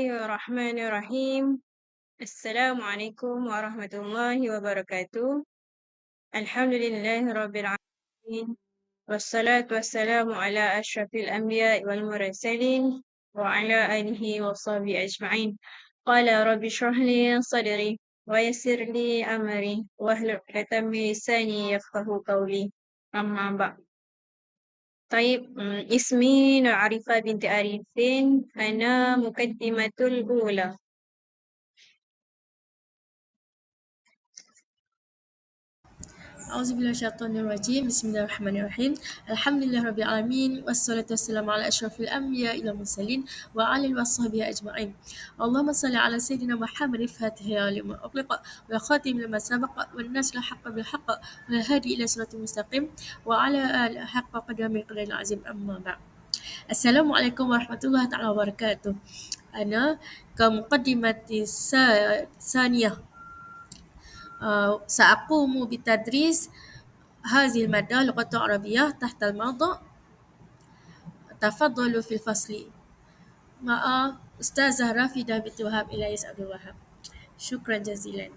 Bismillahirrahmanirrahim. Assalamualaikum warahmatullahi wabarakatuh. Alhamdulillahirabbil alamin. Wassalatu wassalamu ala asyrafil anbiya'i wal mursalin wa ala alihi wa sahbihi ajma'in. Qala rabbi shrah li sadri wa yassir li amri wahlul 'uqdatam min lisani yafqahu qawli. Amma ba'd. طيب اسمي نعرفة بنت عريفين أنا مقدمة الأولى. أعوذ بالله من الشيطان الرجيم. بسم الله الرحمن الرحيم. الحمد لله رب العالمين والصلاة والسلام على أشرف الأنبياء والمرسلين وعلى آله وصحبه أجمعين. اللهم صل على سيدنا محمد الفاتح لما أغلق والخاتم لما سبق والناصر الحق بالحق والهادي إلى صراط المستقيم وعلى آله حق قدر العظيم. أما بعد. السلام عليكم ورحمة الله تعالى وبركاته. أنا كمقدمة ثانية سأقوم بتدريس هذه المادة لغة عربية تحت الموضوع تفضلوا في الفصل مع أستاذة رافدة بنت وهاب إلياس عبد الوهاب. شكرا جزيلا.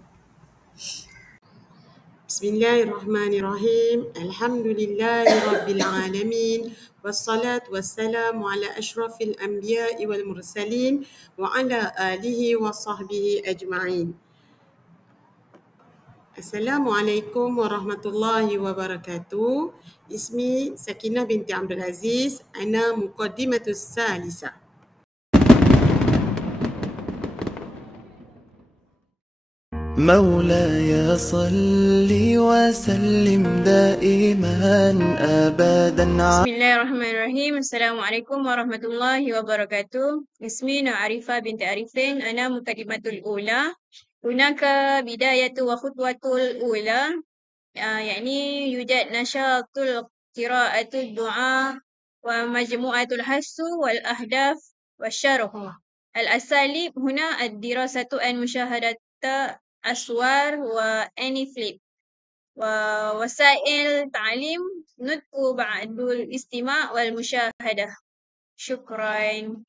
بسم الله الرحمن الرحيم. الحمد لله رب العالمين والصلاة والسلام على أشرف الأنبياء والمرسلين وعلى آله وصحبه أجمعين. Assalamualaikum warahmatullahi wabarakatuh. Ismi Sakinah binti Abdul Aziz. Ana muqaddimatus salisa. مولاي صل وسلم دائما أبدا. Bismillahirrahmanirrahim. Assalamualaikum warahmatullahi wabarakatuh. اسمي نعرفة بنت عريفين أنا مقدمة الأولى. هناك بداية وخطوة الأولى يعني يوجد نشاط قراءة الدعاء ومجموعة الحث والأهداف والشرح. الأساليب هنا الدراسة عن مشاهدة أصور وأنيفليب ووسائل تعليم نطق بعد الاستماع والمشاهدة. شكرا.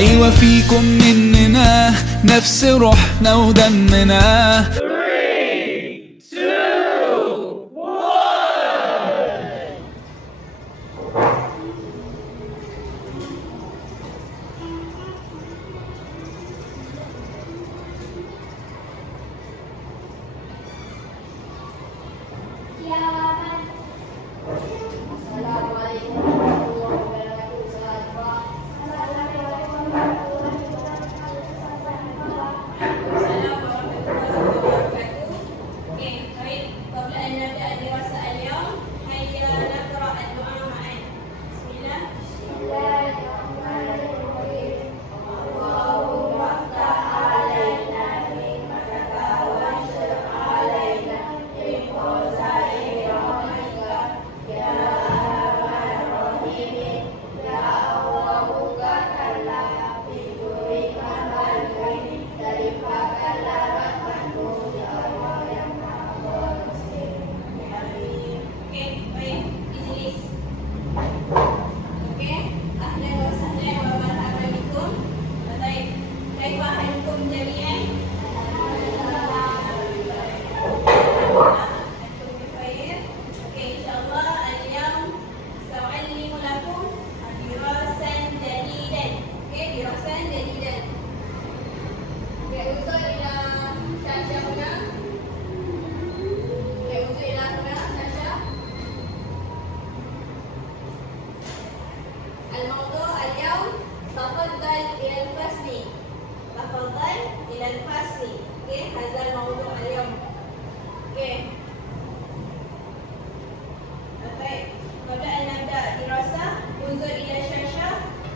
أيوة فيكم مننا نفس روحنا ودمنا. الموضوع اليوم تفضل إلى الفصل. تفضل إلى الفصل. هذا الموضوع اليوم. طيب قبل أن نبدأ دراسة انظر إلى الشاشة.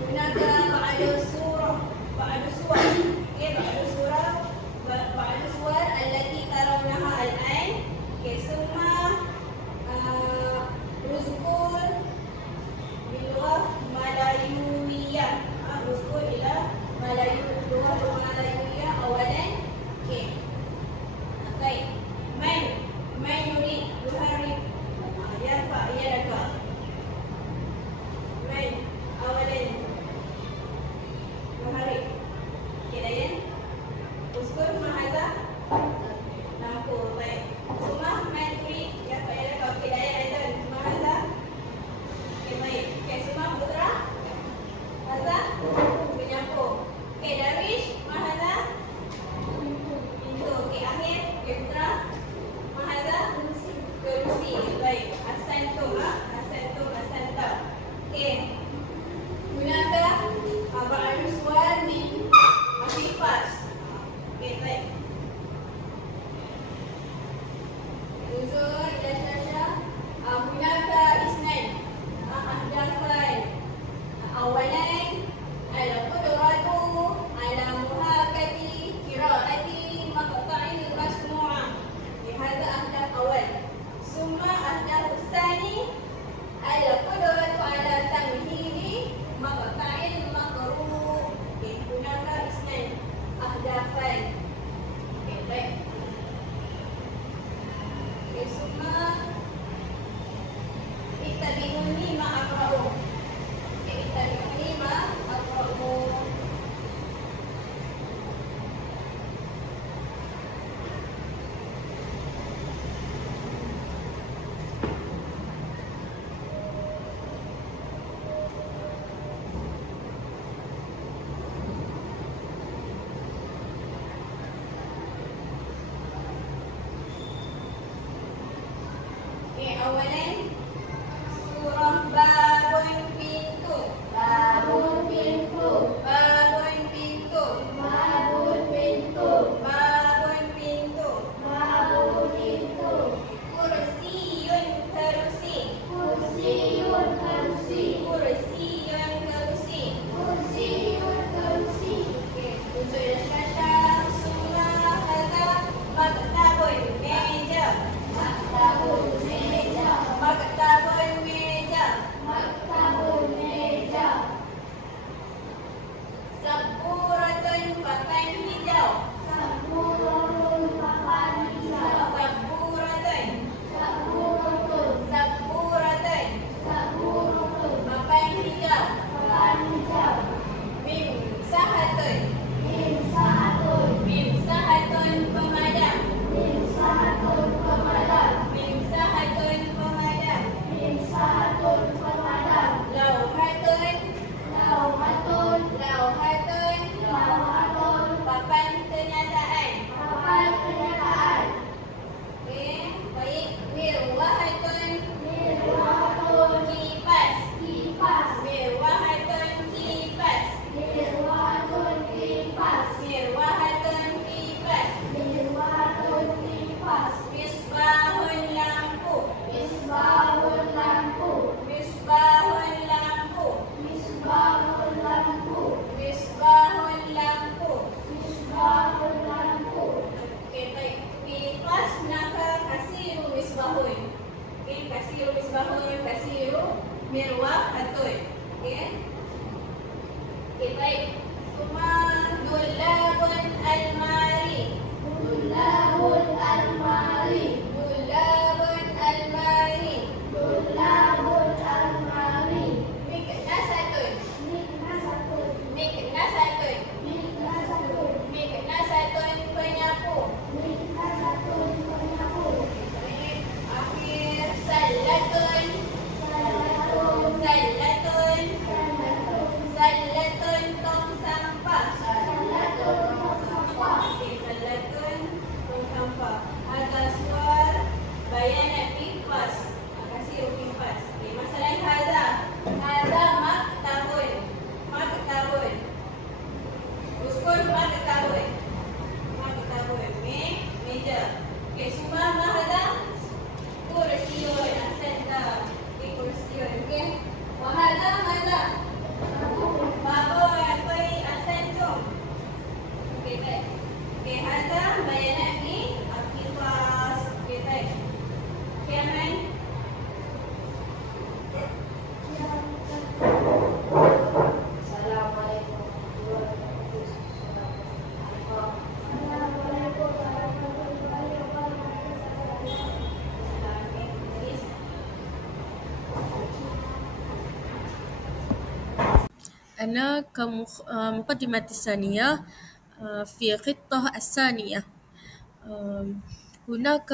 هناك بعض الصور بعض الصور التي ترونها الآن. ثم Makhatun. Okey. Okey, baik. Semua dulabun almari. Dulabun almari. Dulabun almari. Dulabun almari. Miknasatun. Miknasatun. Miknasatun. Miknasatun. Miknasatun penyapu. Miknasatun penyapu. Akhir salatun. Salatun. Salatun. Salatun tong sampah. Salatun tong sampah. Okey, salatun tong sampah. Ada suar bayanat infas. Kasih infas. Okey, masalah hadza. Hadza maktabun. Maktabun. Uskun maktabun. Maktabun. Meja. Okey, semua hadza kursiyun. Ahsanta. Okey, kursiyun. Okey. Wa hadza hadza. Babun. Baik, ahsantum. Okey, baik. Okey, hadza bayanat ni akifas. Okey, baik. Okey, Aman. Assalamualaikum warahmatullahi wabarakatuh. أنا كمقدمة الثانية في الخطة الثانية هناك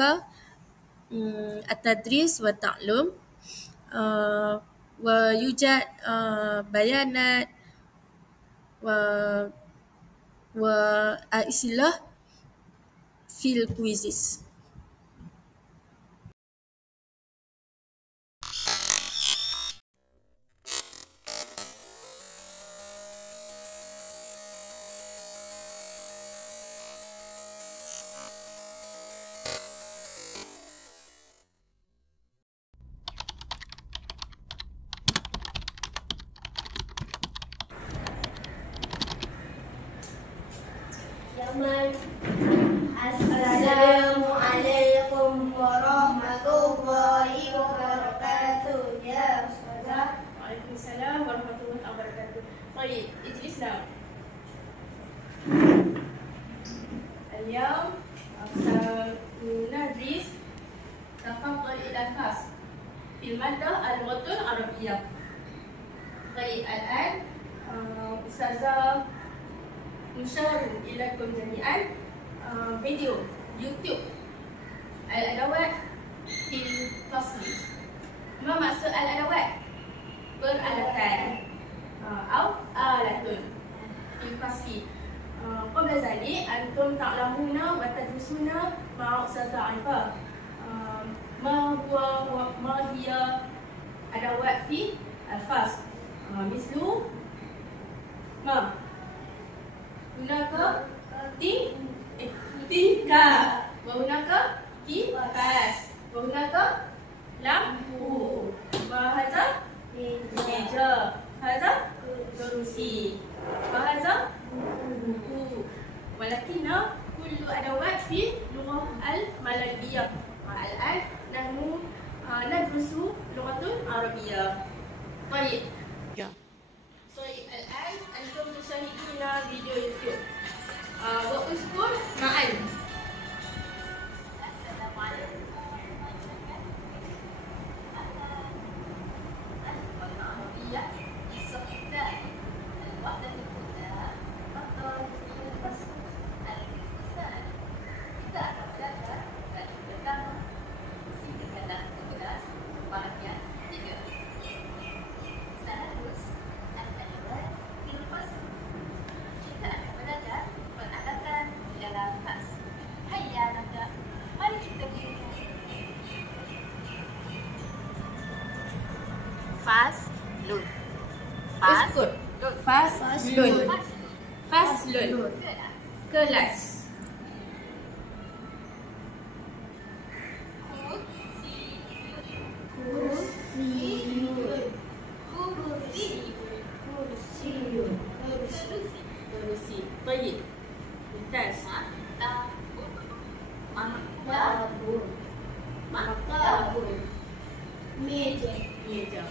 التدريس والتعلم ويوجد بيانات وأسئلة في الكويزز. Assalamualaikum warahmatullahi wabarakatuh. Ya Ustazah. Waalaikumsalam warahmatullahi wabarakatuh. طيب اجلسنا. اليوم سندرس تفضل إلى الفصل في المادة اللغة العربية. طيب الآن أستاذة نشاهد إليكم جميعا فيديو يوتيوب الأدوات في الفصل. ما maksud الأدوات؟ peralatan أو آلة في الفصل. قبل ذلك أنتم تعلمون وتدرسون مع أستاذة عفا ما هي أدوات في الفصل مثل ما هناك تنكا وهناك كيس وهناك lampu وهذا meja هذا كرسي وهذا buku ولكن كل أدوات في اللغة الملكية. الآن نحن ندرس لغة عربية. طيب الآن أنتم تشاهدون فيديو يوتيوب واذكر معي. السلام عليكم. العربية الصف الثاني الوحدة الأولى الطالب في الفصل القسم الثاني. إذا أردت pertama silakan tugas bagian 3. Sanadrus al-adawat fil fasl. Kita akan belajar peralatan dalam kelas. Hayya nabda. Mari kita beri. Faslun. Uskut. Faslun. Faslun. Kelas. Kerusi. طيب ممتاز. Meja. meja.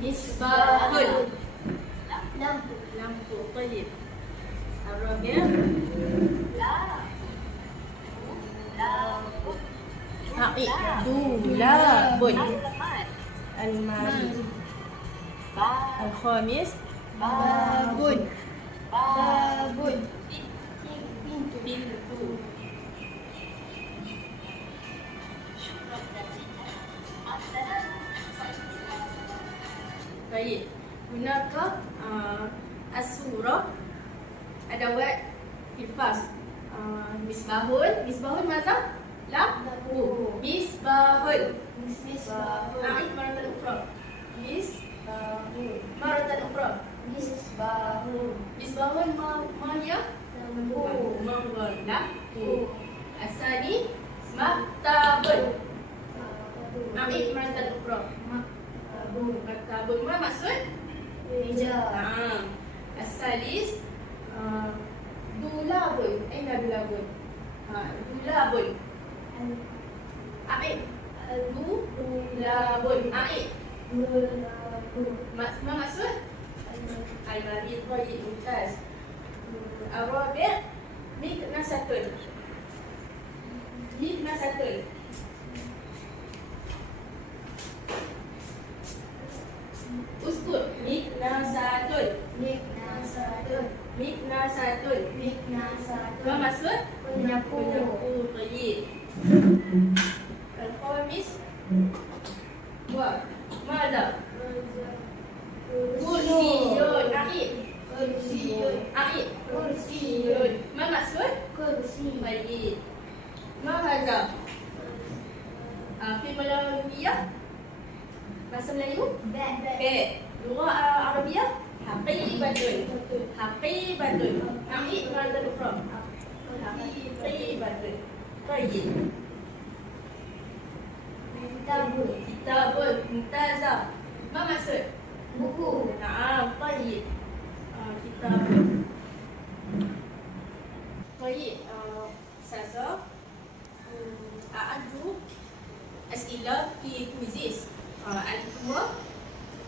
Misbahul. Lampu. Tayyib. Ar-rabi'. Dulabun. Almari. Al-khamis. Babun. Pintu. Baik. Gunakah as-surah adawat fil fasl. Misbahul maza? Lampu. Misbahul. A'id maratan ukhra. Maratan ukhra. Misbahul ma hiya? Lampu. Asani maktabun. A'id maratan ukhra. Maktabun ma maksud? Meja. As-salis dulabun. Aina dulabun? Dulabun. A'id. Dulabun. A'id. Ma maksud? Almari. Tayyib. Mumtaz. Ar-rabi' miknasatun. Uskut. Miknasatun. Ma maksud? Penyapu. Tayyib. Al-khamis Mada? Kursiyun. A'id. Kursiyun. Ma maksud? Baik. Ma hadza? Fi Malaysia? Bahasa Melayu? Beg. Lughah Arabiyah? Haqibatun. A'id maratan ukhra. Haqibatun. Tayyib. Kitabun. Mumtazah. Ma maksud? Buku. Tayyib. Kitabun. Tayyib. Ustazah, a'addu as'ilah fi kuizis. Al-kedua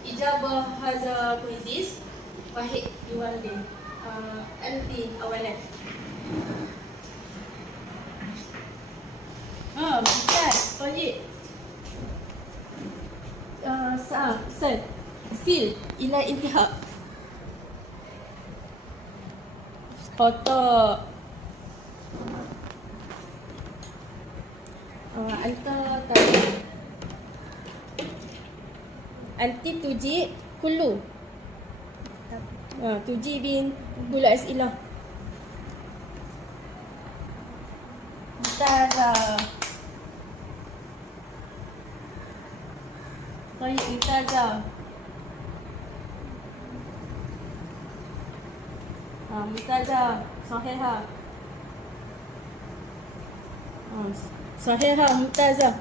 ijabah hadza kuizis wahid biwaldin. Anti awalan. Bukan. Tayyib. Sil ila intihak. Kotak. Anta tadi. Anti tuji kullu. Tuji bin kullu as'ilah. Mumtazah. Tayyib. Mumtazah. Mumtazah. Sahihah. Sahihah. Mumtazah.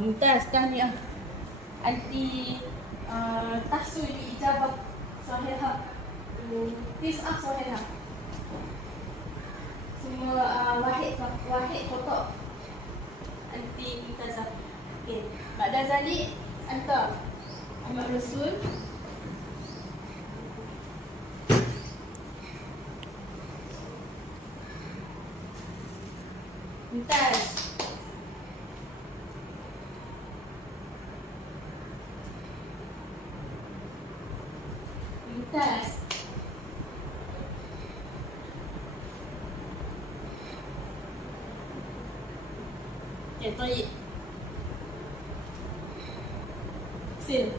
Mumtaz. Tahniah. Anti tahsul bi ijabah sahihah. Tis'ah sahihah. Semua wahid kotak. Anti mumtazah. Okey. Ba'da zalik anta Ahmad Rasul. Mumtaz. Okay, tayyib. Sil.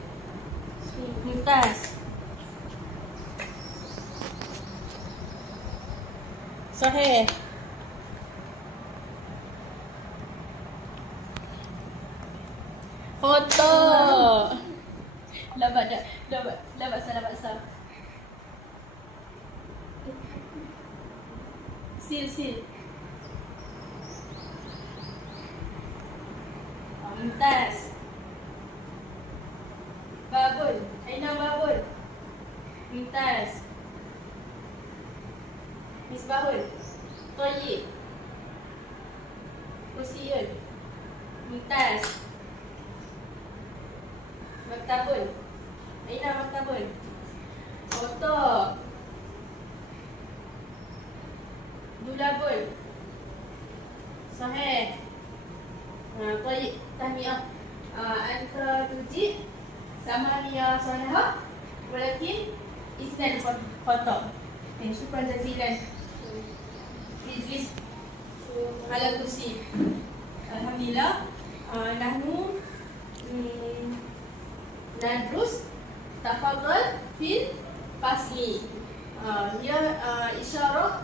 Mumtaz. Sahih. Foto. La ba'sa. Sil. Mumtaz. Babun. babul. Aina babul. Mumtaz. Misbahul. Tayyib. Husiyun. Mumtaz. Maktabul. Aina maktabul. Oto. Dulabul. Sahih. Tayyib. Tahmiah. Anta tujib Samaria Salihah walakin isnan khata. Syukran jazilan. Ijlis ala kursi. Alhamdulillah. Nahnu nadrus tafadhal fil fasli. Ia isyarah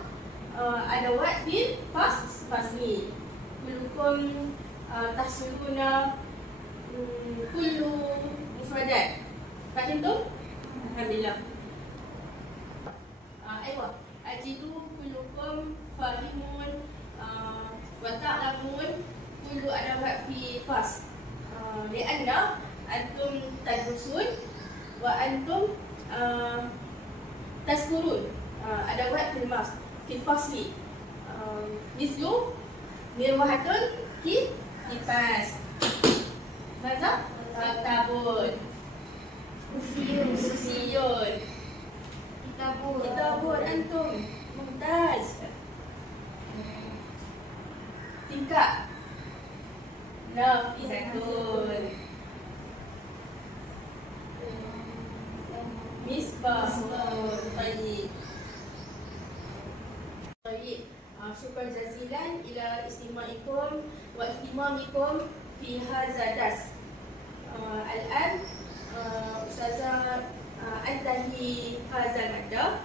adawat fil fasli. Kulukum tahsuluna kullu mufradat. Fahim tu? Alhamdulillah. Aywa, ajidu kullukum fahimun wa ta'lamun kullu adawat fi fas. Lianna antum tadrusun wa antum tazkurun adawat fil mas fil fasli. Mislu mirwahatun kipas. Maza? Maktabun. Usiyun. Kitabun antum. Mumtaz. Tingkap. Nafisatun. Misbah. Tayyib. Tayyib. Syukran jazilan ila istimaikum wa ihtimamikum fi hadza dars. Al-an Ustazah antahi hadzal madda.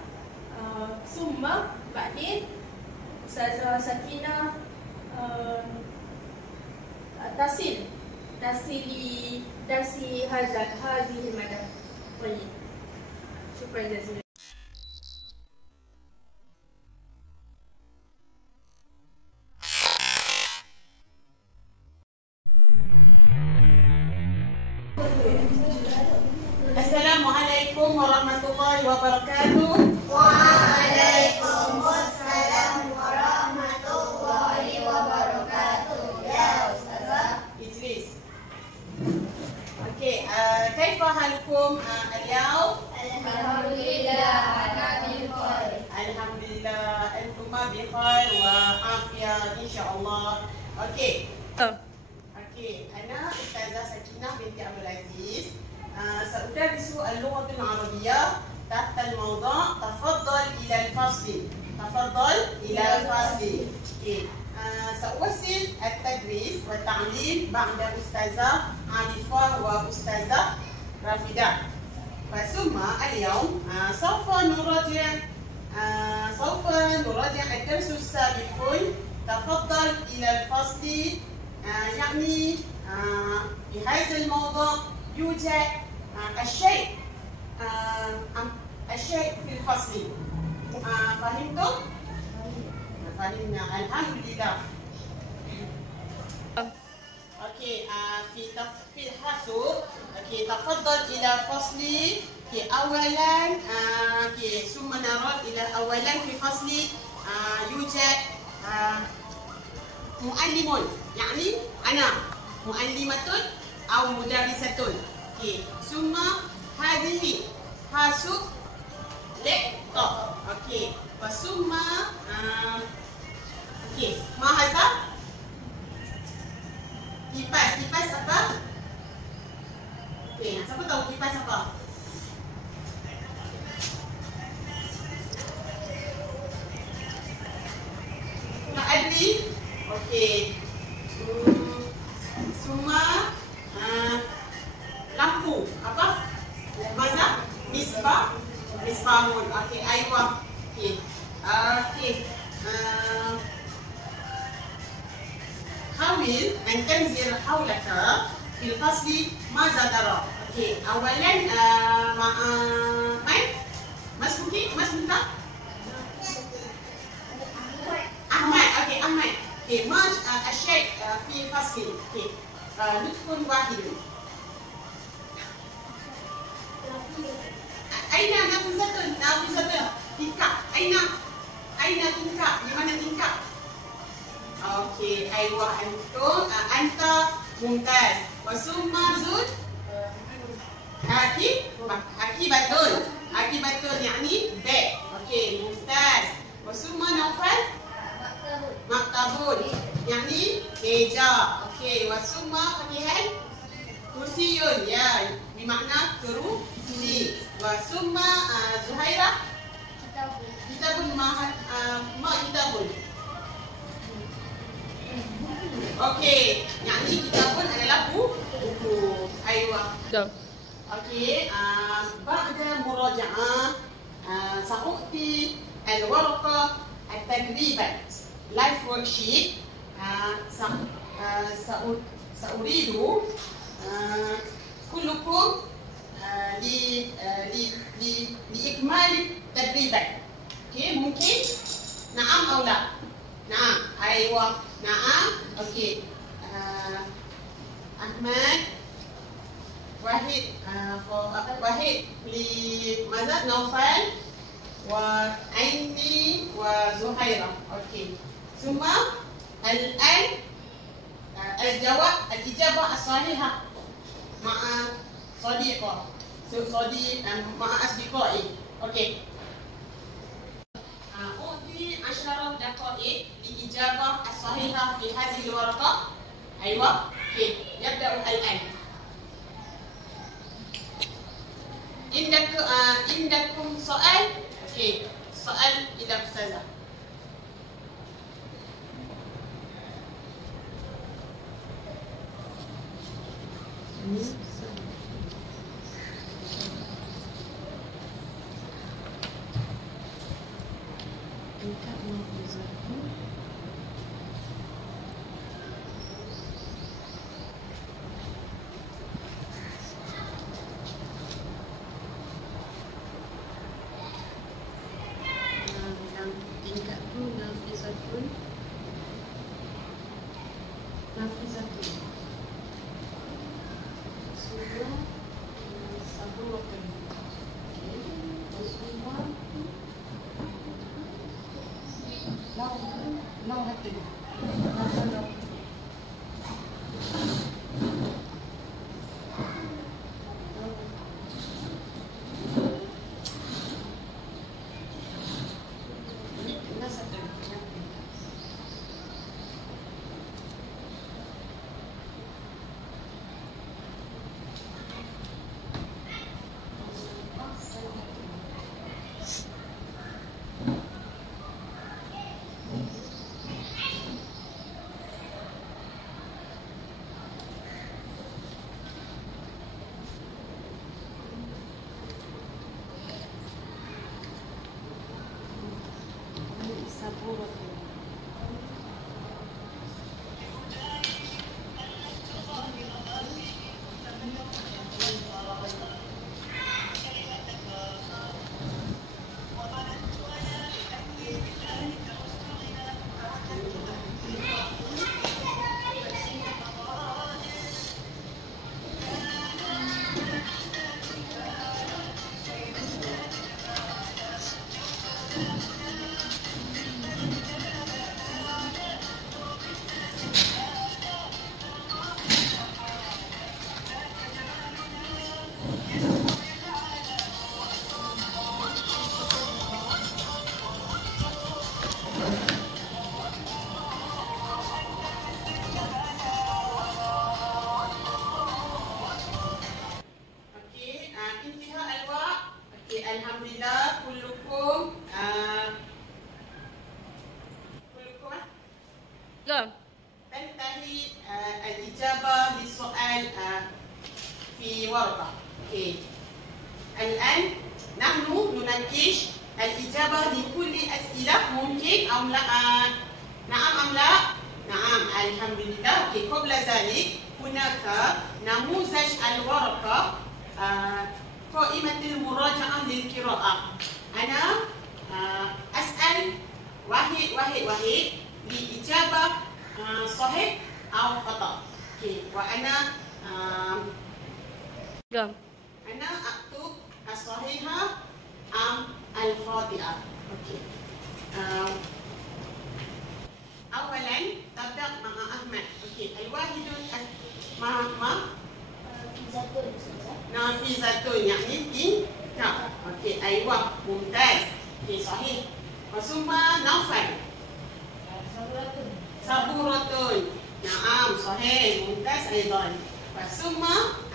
Summa ba'din Ustazah Sakinah tasili darsi hadhihi madda. Baik. Syukran jazilan. Assalamualaikum warahmatullahi wabarakatuh. Waalaikumsalam warahmatullahi wabarakatuh. Ya Ustazah. Ijlis. Okey, kaifa halukum al-yawm? Alhamdulillah ana bil khair. Alhamdulillah, antum bi khair wa afiyah insyaallah. Okey. Okey, ana Ustazah Sakinah binti Abdul Aziz. سأدرس اللغة العربية تحت الموضوع تفضل إلى الفصل. تفضل إلى الفصل. سأواصل التدريس والتعليم بعد أستاذة عارفة وأستاذة رافدة. ثم اليوم سوف نراجع الدرس السابق. تفضل إلى الفصل. يعني في هذا الموضوع يوجد الشيء في الفصل. فهمتم؟ فهمنا الحمد لله. اوكي في الحاسوب. اوكي تفضل الى الفصل. اولا ثم نرى الى اولا في الفصل يوجد معلم، يعني انا معلمة أو مدرسة. ثم هذه حاسوب لابتوب. ثم ما هذا؟ kipas. Kipas apa? Siapa tahu kipas apa? Tak adli. Semua lampu apa? Maza? Misbah? Misbahun. Aywa. حاول أن تنظر حولك في الفصل ماذا ترى؟ أولا مع من؟ ما اسمك؟ أحمد. أحمد. ما الشيء في الفصل؟ نطق واحد. Nafizah, tingkap. Aina tingkap. Di mana tingkap? Okey, aywa antum anta mumtaz. Wasumma zul Haki betul. Haki betul yakni baik. Okey, mumtaz. Wasumma Naufal maktabun yakni meja. Okey, wasumma Fatihan kursiyun ya, bermakna kerusi. Wasumma Zuhairah kitabun ma kitabun. Okey, yakni kitabun adalah buku. Aywa. Okey, ba'da muraja'ah sa'u'ti al-warqa at-tadribat live worksheet sa'uridu kullukum liikmal tadribat. Okey, mungkin na'am atau la? Na'am. Aywa. Na'am. Okey. Ahmad Wahid Wahid لماذا نوفل وعيني وزهيرة. أوكي ثم الآن الإجابة الصحيحة مع صديقة مع أصدقائي. أوكي أعطي 10 دقائق للإجابة الصحيحة في هذه الورقة. أيوة. أوكي يبدأ الآن. عندكم سؤال؟ اوكي سؤال إلى أستاذة. Alhamdulillah kullukum تنتهي الإجابة للسؤال في ورقة. الآن نحن نناقش الإجابة لكل أسئلة ممكن أو لا. نعم أم لا؟ نعم الحمد لله. قبل ذلك هناك نموذج الورقة قائمة المراجعة للقراءة. أنا أسأل واحد لإجابة صحيح أو خطأ. وأنا أنا أكتب الصحيحة الخاطئة. أوكي. أولاً تبدأ مع أحمد. أوكي. الواحد ما نافذة يعني إنت. أوكي. أيوة ممتاز. أوكي صحيح. ثم نوفل صبورة. نعم صحيح ممتاز أيضا. ثم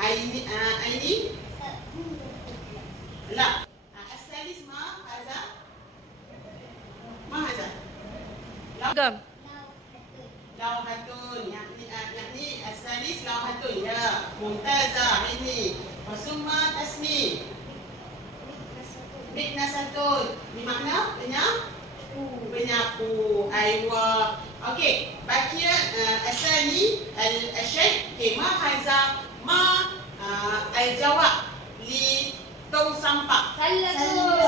أيني لا الثالث ما هذا Gam. لوحة يعني الثالث لوحة يا ممتازة عيني. ثم تسنيم مكنسة بمعنى penyapu. أيوة. أوكي. باقي الثاني الشيء ما هذا ما الجواب لتو sampah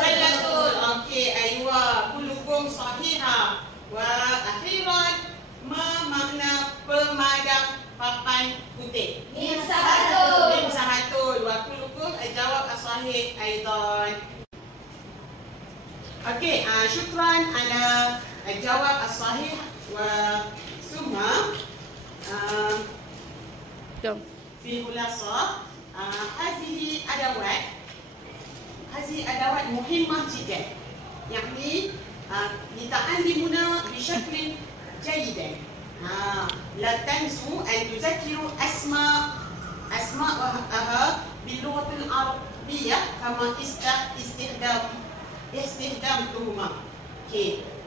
سلسل. أوكي أيوة كلكم صحيحة. وأخيرا ما معنى pemadam papan putih؟ Sahatul. وكلكم الجواب الصحيح أيضا. أوكي. شكرا على الجواب الصحيح. ثم في خلاصة هذه أدوات مهمة جدا، يعني لتعلمنا بشكل جيد. لا تنسوا أن تذكروا أسماءها باللغة العربية كما استخدامتهما.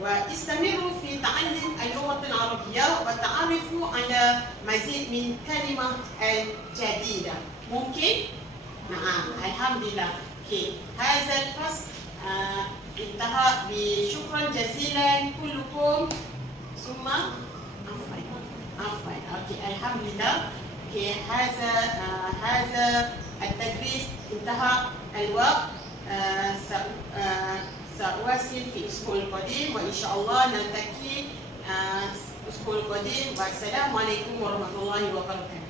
واستمروا في تعلم اللغة العربية وتعرفوا على مزيد من كلمة جديدة. ممكن؟ نعم الحمد لله. هذا الفصل انتهى بشكرا جزيلا كلكم. ثم عفوا. الحمد لله. هذا التدريس انتهى الوقت. سأواصل في الأسبوع القادم وإن شاء الله نلتقي الأسبوع القادم. والسلام عليكم ورحمة الله وبركاته.